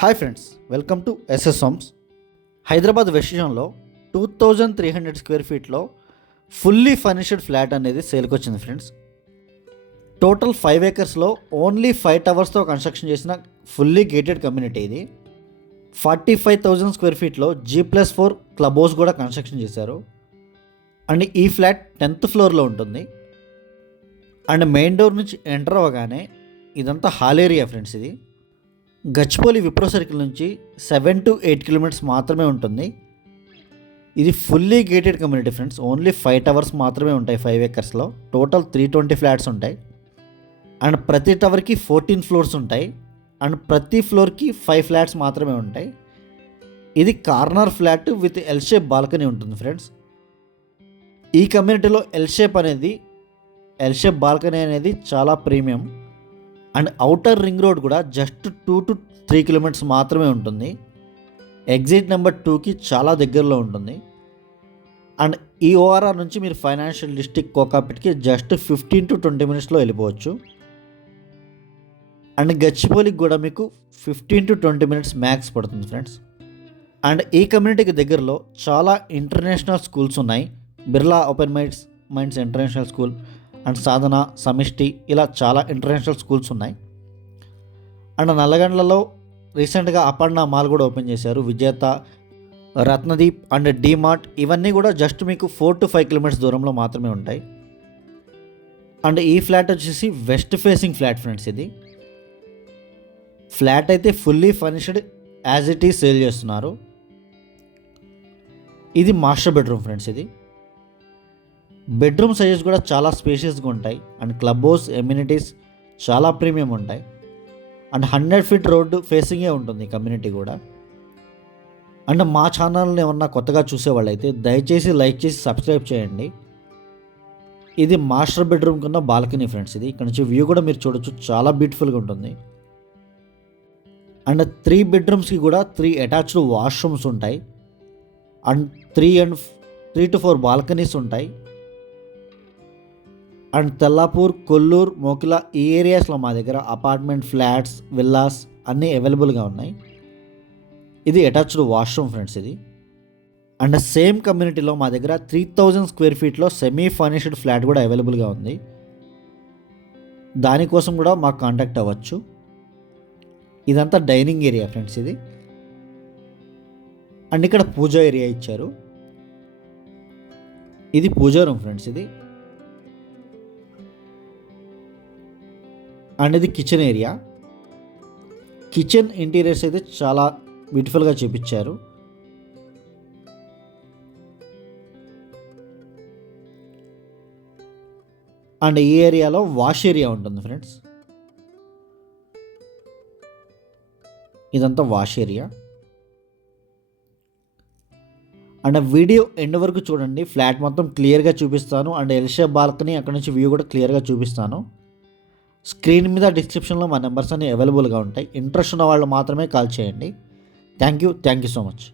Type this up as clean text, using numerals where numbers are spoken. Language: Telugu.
Hi friends, welcome to SS Homes. Hyderabad west జోన్లో 2300 స్క్వేర్ ఫీట్లో ఫుల్లీ ఫర్నిష్డ్ ఫ్లాట్ అనేది సేల్కి వచ్చింది ఫ్రెండ్స్. టోటల్ 5 ఏకర్స్లో ఓన్లీ 5 టవర్స్తో కన్స్ట్రక్షన్ చేసిన ఫుల్లీ గేటెడ్ కమ్యూనిటీ ఇది. 45,000 స్క్వేర్ ఫీట్లో G+4 క్లబ్ హౌస్ కూడా కన్స్ట్రక్షన్ చేశారు. అండ్ ఈ ఫ్లాట్ 10th ఫ్లోర్లో ఉంటుంది. అండ్ మెయిన్ డోర్ నుంచి ఎంటర్ అవ్వగానే ఇదంతా హాల్ ఏరియా ఫ్రెండ్స్. ఇది గచ్చిబౌలి విప్రో సర్కిల్ నుంచి 7 to 8 కిలోమీటర్స్ మాత్రమే ఉంటుంది. ఇది fully gated community friends. Only 5 towers మాత్రమే ఉంటాయి 5 ఏకర్స్లో. టోటల్ 320 ఫ్లాట్స్ ఉంటాయి. అండ్ ప్రతి టవర్కి 14 ఫ్లోర్స్ ఉంటాయి. అండ్ ప్రతి ఫ్లోర్కి 5 ఫ్లాట్స్ మాత్రమే ఉంటాయి. ఇది corner flat with L shape balcony ఉంటుంది ఫ్రెండ్స్. ఈ కమ్యూనిటీలో ఎల్ షేప్ బాల్కనీ అనేది చాలా premium. And outer ring road కూడా జస్ట్ 2 to 3 కిలోమీటర్స్ మాత్రమే ఉంటుంది. ఎగ్జిట్ నెంబర్ 2కి చాలా దగ్గరలో ఉంటుంది. అండ్ ఈ ఓఆర్ఆర్ నుంచి మీరు ఫైనాన్షియల్ డిస్ట్రిక్ట్ కోకాపేట్కి జస్ట్ 15 to 20 మినిట్స్లో వెళ్ళిపోవచ్చు. అండ్ గచ్చిబౌలికి కూడా మీకు 15 to 20 మినిట్స్ మ్యాక్స్ పడుతుంది ఫ్రెండ్స్. అండ్ ఈ కమ్యూనిటీకి దగ్గరలో చాలా ఇంటర్నేషనల్ స్కూల్స్ ఉన్నాయి. Birla open minds international school and Sadhana, Samishti, ఇలా చాలా ఇంటర్నేషనల్ స్కూల్స్ ఉన్నాయి. అండ్ నల్లగండ్లలో రీసెంట్గా అపర్ణ మాల్ కూడా ఓపెన్ చేశారు. విజేత, రత్నదీప్ అండ్ డీమార్ట్ ఇవన్నీ కూడా జస్ట్ మీకు 4 to 5 కిలోమీటర్స్ దూరంలో మాత్రమే ఉంటాయి. అండ్ ఈ ఫ్లాట్ వచ్చేసి వెస్ట్ ఫేసింగ్ ఫ్లాట్ ఫ్రెండ్స్. ఇది ఫ్లాట్ అయితే fully furnished as it is sale చేస్తున్నారు. ఇది మాస్టర్ బెడ్రూమ్ ఫ్రెండ్స్. ఇది బెడ్రూమ్ సైజెస్ కూడా చాలా స్పేషియస్గా ఉంటాయి. అండ్ క్లబ్ హౌస్ ఎమ్యూనిటీస్ చాలా ప్రీమియం ఉంటాయి. అండ్ 100 feet రోడ్డు ఫేసింగే ఉంటుంది కమ్యూనిటీ కూడా. అండ్ మా ఛానల్ని ఏమన్నా కొత్తగా చూసేవాళ్ళైతే దయచేసి లైక్ చేసి సబ్స్క్రైబ్ చేయండి. ఇది మాస్టర్ బెడ్రూమ్ కన్నా బాల్కనీ ఫ్రెండ్స్. ఇది ఇక్కడ నుంచి వ్యూ కూడా మీరు చూడొచ్చు, చాలా బ్యూటిఫుల్గా ఉంటుంది. అండ్ 3 బెడ్రూమ్స్కి కూడా 3 అటాచ్డ్ వాష్రూమ్స్ ఉంటాయి. అండ్ 3 to 4 బాల్కనీస్ ఉంటాయి. అండ్ తెల్లాపూర్, కొల్లూరు, మోకిలా ఈ ఏరియాస్లో మా దగ్గర అపార్ట్మెంట్, ఫ్లాట్స్, విల్లాస్ అన్నీ అవైలబుల్గా ఉన్నాయి. ఇది అటాచ్డ్ వాష్రూమ్ ఫ్రెండ్స్. ఇది అండ్ సేమ్ కమ్యూనిటీలో మా దగ్గర 3000 స్క్వేర్ ఫీట్లో సెమీ ఫర్నిష్డ్ ఫ్లాట్ కూడా అవైలబుల్గా ఉంది. దానికోసం కూడా మాకు కాంటాక్ట్ అవ్వచ్చు. ఇదంతా డైనింగ్ ఏరియా ఫ్రెండ్స్. ఇది అండ్ ఇక్కడ పూజా ఏరియా ఇచ్చారు. ఇది పూజా రూమ్ ఫ్రెండ్స్. ఇది అండ్ ఇది కిచెన్ ఏరియా. కిచెన్ ఇంటీరియర్స్ అయితే చాలా బ్యూటిఫుల్గా చూపించారు. అండ్ ఈ ఏరియాలో వాష్ ఏరియా ఉంటుంది ఫ్రెండ్స్. ఇదంతా wash area. And video end వరకు చూడండి, ఫ్లాట్ మొత్తం క్లియర్గా చూపిస్తాను. అండ్ ఎల్ షేప్ బాల్కనీ అక్కడ నుంచి వ్యూ కూడా క్లియర్గా చూపిస్తాను. స్క్రీన్ మీద డిస్క్రిప్షన్లో మా నెంబర్స్ అన్ని అవైలబుల్గా ఉంటాయి. ఇంట్రెస్ట్ ఉన్న వాళ్ళు మాత్రమే కాల్ చేయండి. Thank you so much.